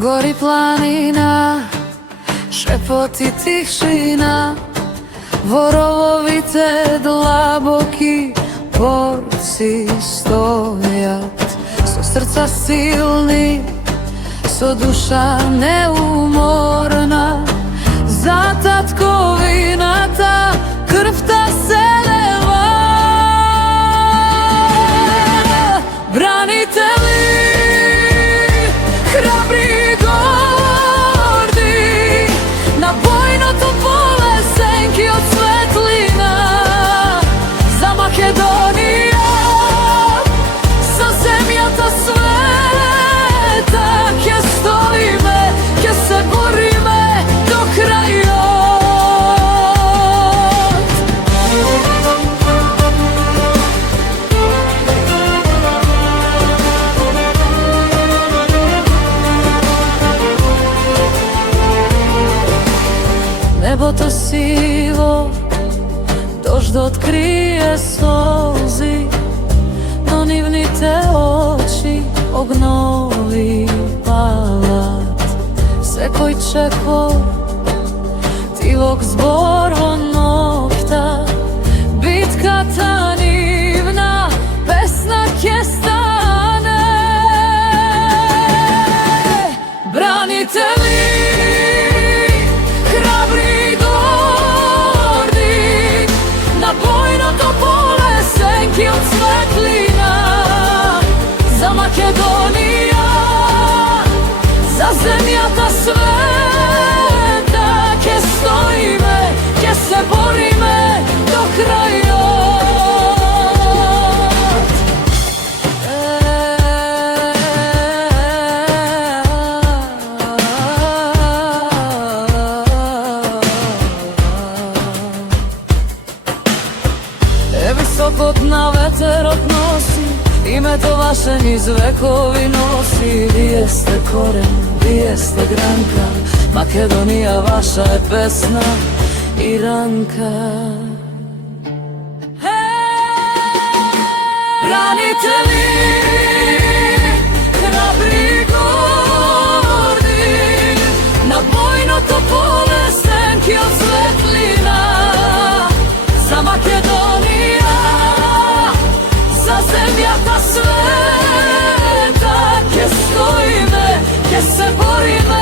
Gori planina, šepoti tišina, vorovovite dlaboki borci stojat, so srca silni, so duša neumorna, za tatkovinata krv ta se leva. Branitelji, hrabri i gordi, na bojno topole senki od svetlina, za Makedonija, za zemljata sveta, kje stojime, kje se borime do kraja. Небото сиво, дожд открие солзи, но нивните очи огнови палат. Секој чекор, тивок збор во ноќта, битката нивна, песна ќе стане. Branitelji, hrabri i gordi, na bojното поле senki od svetlina, za Makedonija, za zemljata sveta, kje stojime, kje se borime do kraja. Високо на ветерот носи, името ваше низ векови носи. Вие сте корен, вие сте гранка, Македонија ваша е песна и ранка. Branitelji, hrabri i gordi, na bojното поле senki od svetlina, za Makedonija, za zemljata sveta, kje stojime, kje se borime